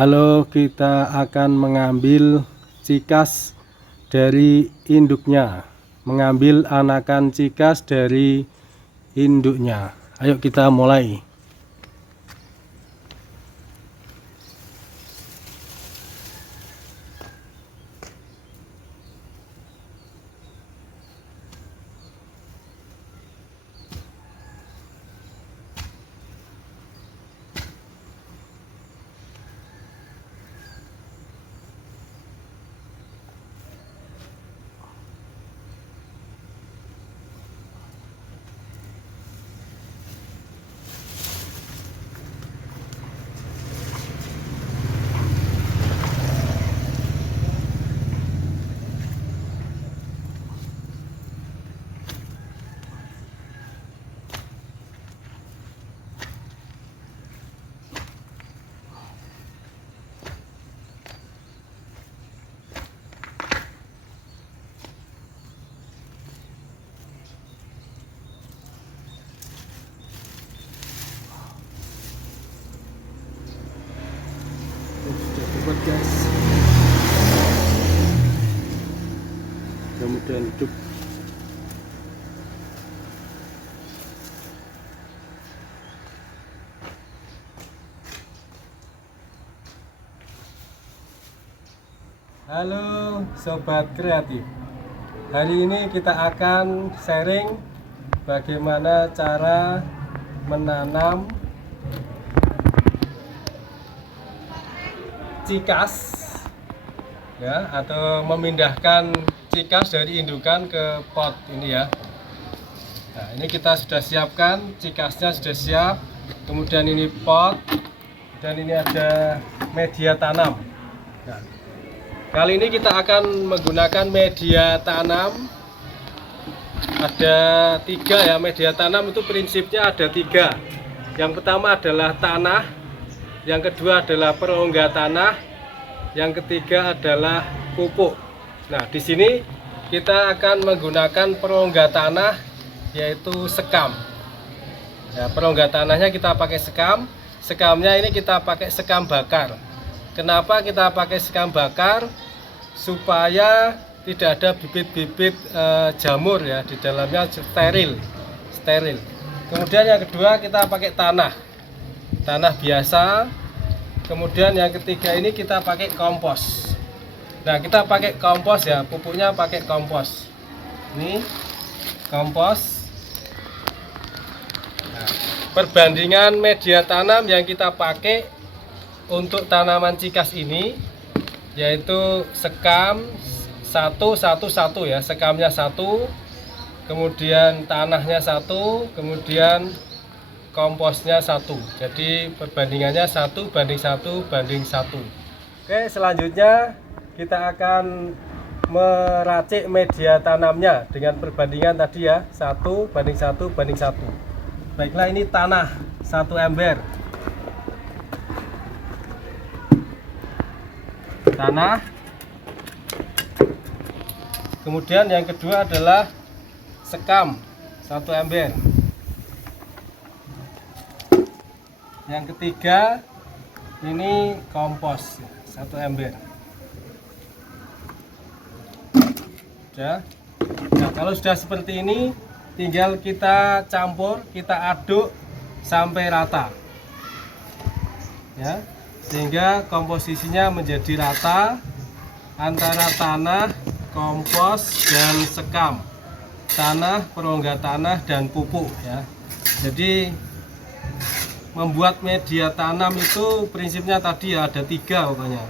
Halo, kita akan mengambil cikas dari induknya, mengambil anakan cikas dari induknya. Ayo kita mulai. Sudah dapat, guys. Mudah-mudahan hidup. Halo sobat kreatif. Hari ini kita akan sharing bagaimana cara menanam cikas ya, atau memindahkan cikas dari indukan ke pot ini ya. Nah, ini kita sudah siapkan, cikasnya sudah siap. Kemudian ini pot, dan ini ada media tanam. Nah, kali ini kita akan menggunakan media tanam. Ada 3 ya, media tanam itu prinsipnya ada 3. Yang pertama adalah tanah, yang kedua adalah perongga tanah, yang ketiga adalah pupuk. Nah, di sini kita akan menggunakan perongga tanah, yaitu sekam. Ya, perongga tanahnya kita pakai sekam. Sekamnya ini kita pakai sekam bakar. Kenapa kita pakai sekam bakar? Supaya tidak ada bibit-bibit jamur ya, di dalamnya steril. Kemudian yang kedua kita pakai tanah biasa. Kemudian yang ketiga ini kita pakai kompos. Nah, kita pakai kompos ya, pupuknya pakai kompos. Ini kompos. Nah, perbandingan media tanam yang kita pakai untuk tanaman cikas ini yaitu sekam 1 ya, sekamnya 1, kemudian tanahnya 1, kemudian komposnya 1. Jadi perbandingannya 1:1:1. Oke, selanjutnya kita akan meracik media tanamnya dengan perbandingan tadi ya, 1:1:1. Baiklah, ini tanah 1 ember. Tanah. Kemudian yang kedua adalah sekam 1 ember. Yang ketiga ini kompos 1 ember. Sudah. Nah, kalau sudah seperti ini tinggal kita campur, kita aduk sampai rata ya, sehingga komposisinya menjadi rata antara tanah, kompos, dan sekam. Tanah, perongga tanah, dan pupuk ya. Jadi membuat media tanam itu prinsipnya tadi ya, ada 3 pokoknya.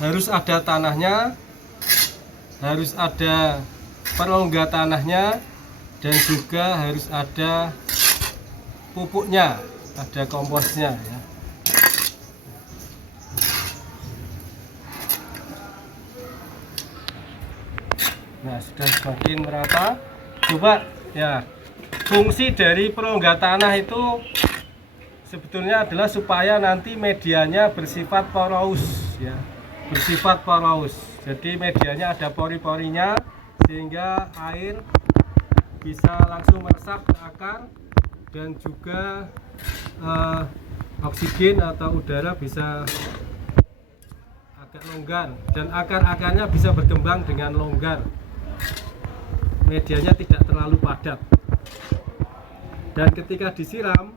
Harus ada tanahnya, harus ada perongga tanahnya, dan juga harus ada pupuknya, ada komposnya ya. Nah, sudah semakin merata. Coba ya, fungsi dari perongga tanah itu sebetulnya adalah supaya nanti medianya bersifat porous ya, bersifat porous. Jadi medianya ada pori-porinya sehingga air bisa langsung meresap ke akar, dan juga oksigen atau udara bisa agak longgar, dan akar-akarnya bisa berkembang dengan longgar. Medianya tidak terlalu padat, dan ketika disiram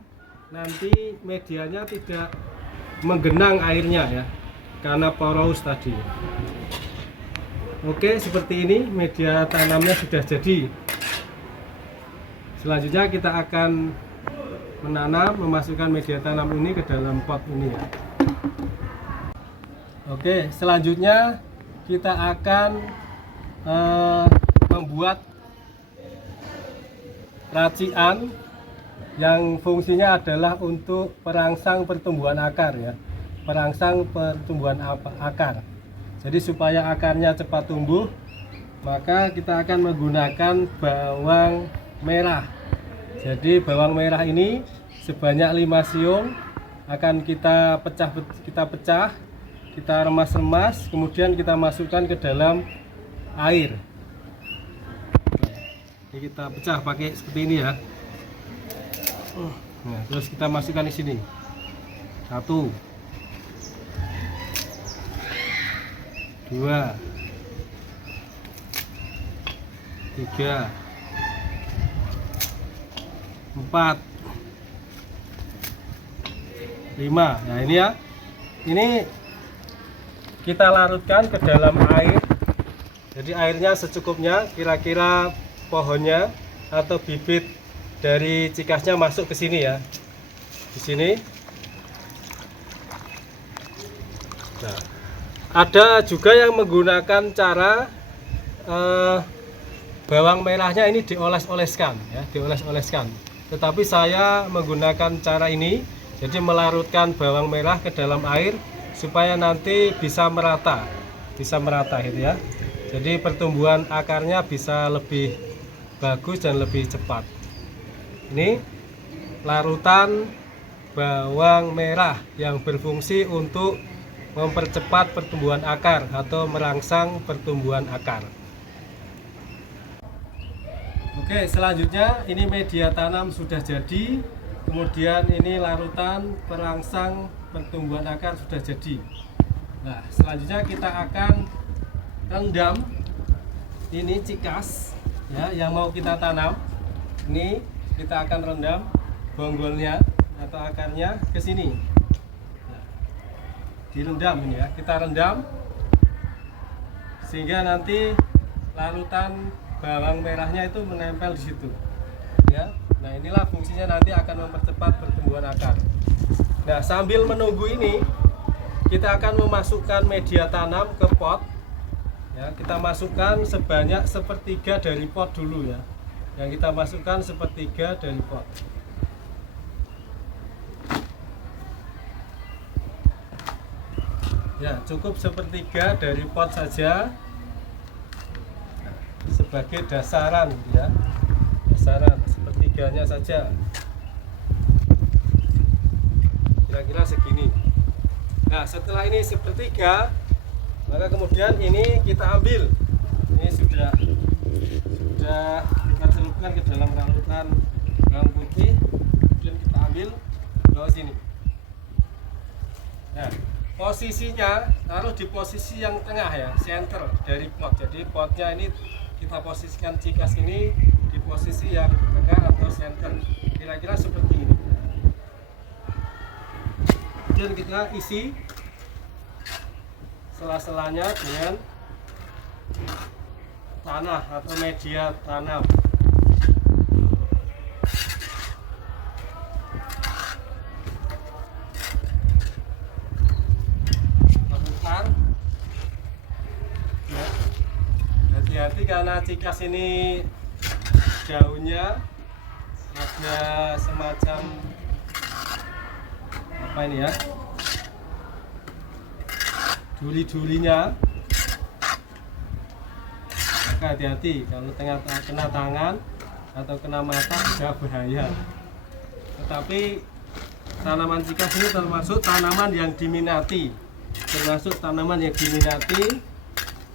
nanti medianya tidak menggenang airnya ya, karena porous tadi. Oke, seperti ini media tanamnya sudah jadi. Selanjutnya kita akan menanam, memasukkan media tanam ini ke dalam pot ini ya. Oke, selanjutnya kita akan membuat racian yang fungsinya adalah untuk perangsang pertumbuhan akar ya, perangsang pertumbuhan akar. Jadi supaya akarnya cepat tumbuh, maka kita akan menggunakan bawang merah. Jadi bawang merah ini sebanyak 5 siung akan kita pecah, kita remas-remas, kemudian kita masukkan ke dalam air. Ini kita pecah pakai seperti ini ya. Nah, terus kita masukkan di sini. 1, 2, 3, 4, 5. Nah ini ya, ini kita larutkan ke dalam air. Jadi airnya secukupnya, kira-kira pohonnya atau bibit dari cikasnya masuk ke sini ya, di sini. Nah, ada juga yang menggunakan cara bawang merahnya ini dioles-oleskan ya, dioles-oleskan. Tetapi saya menggunakan cara ini, jadi melarutkan bawang merah ke dalam air supaya nanti bisa merata gitu ya. Jadi pertumbuhan akarnya bisa lebih bagus dan lebih cepat. Ini larutan bawang merah yang berfungsi untuk mempercepat pertumbuhan akar atau merangsang pertumbuhan akar. Oke, selanjutnya ini media tanam sudah jadi, kemudian ini larutan perangsang pertumbuhan akar sudah jadi. Nah, selanjutnya kita akan rendam ini cikas ya yang mau kita tanam. Ini kita akan rendam bonggolnya atau akarnya ke sini. Nah, direndam ini ya, kita rendam sehingga nanti larutan bawang merahnya itu menempel di situ ya. Nah, inilah fungsinya, nanti akan mempercepat pertumbuhan akar. Nah, sambil menunggu ini kita akan memasukkan media tanam ke pot ya. Kita masukkan sebanyak 1/3 dari pot dulu ya. Yang kita masukkan 1/3 dari pot. Ya, cukup 1/3 dari pot saja sebagai dasaran ya. Dasaran 1/3-nya saja. Kira-kira segini. Nah, setelah ini 1/3, maka kemudian ini kita ambil. Ini sudah kita celupkan ke dalam larutan bawang putih, kemudian kita ambil bawa sini. Nah, posisinya taruh di posisi yang tengah ya, center dari pot. Jadi potnya ini kita posisikan cikas ini di posisi yang tengah atau center, kira-kira seperti ini. Kemudian kita isi sela-selanya dengan tanah atau media tanam. Putar ya. Hati-hati karena cikas ini daunnya ada semacam apa ini ya, duri-durinya. Maka hati-hati, kalau kena tangan atau kena mata bisa bahaya. Tetapi tanaman cikas ini termasuk tanaman yang diminati,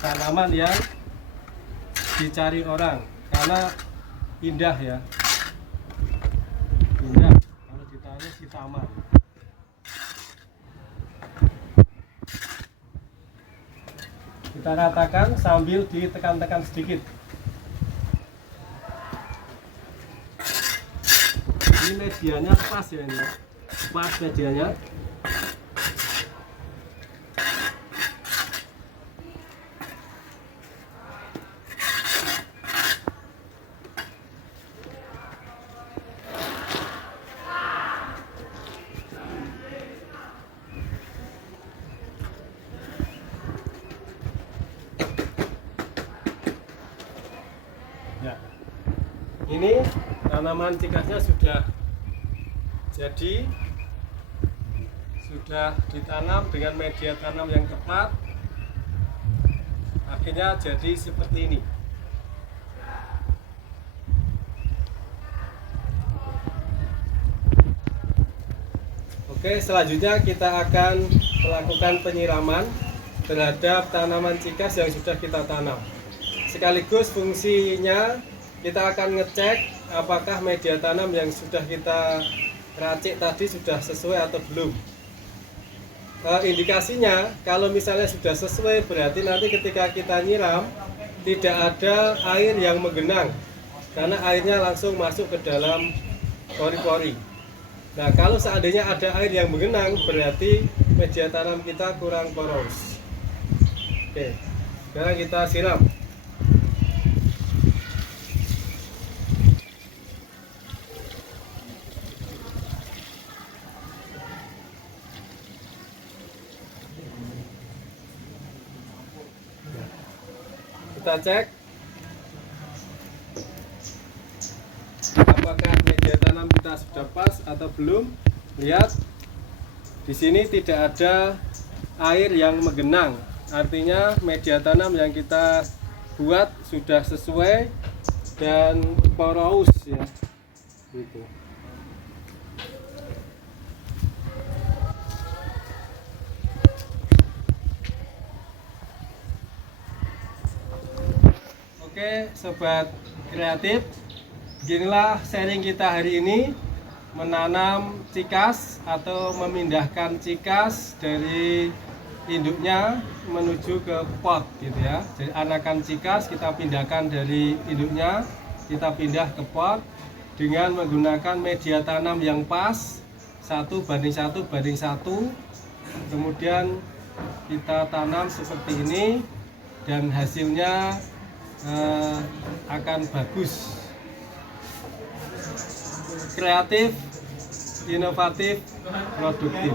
tanaman yang dicari orang karena indah ya, indah kalau ditaruh di taman. Kita ratakan sambil ditekan-tekan sedikit. Ini medianya pas ya, ini pas medianya. Ya, ini tanaman cikasnya sudah jadi, sudah ditanam dengan media tanam yang tepat, akhirnya jadi seperti ini. Oke, selanjutnya kita akan melakukan penyiraman terhadap tanaman cikas yang sudah kita tanam. Sekaligus fungsinya kita akan ngecek apakah media tanam yang sudah kita racik tadi sudah sesuai atau belum. Indikasinya kalau misalnya sudah sesuai, berarti nanti ketika kita nyiram tidak ada air yang menggenang, karena airnya langsung masuk ke dalam pori-pori. Nah, kalau seandainya ada air yang menggenang, berarti media tanam kita kurang poros. Oke, sekarang kita siram. Kita cek apakah media tanam kita sudah pas atau belum. Lihat di sini tidak ada air yang menggenang, artinya media tanam yang kita buat sudah sesuai dan poros ya, gitu. Oke sobat kreatif, beginilah sharing kita hari ini menanam cikas atau memindahkan cikas dari induknya menuju ke pot gitu ya. Jadi anakan cikas kita pindahkan dari induknya, kita pindah ke pot dengan menggunakan media tanam yang pas 1:1:1. Kemudian kita tanam seperti ini dan hasilnya akan bagus. Kreatif, inovatif, produktif.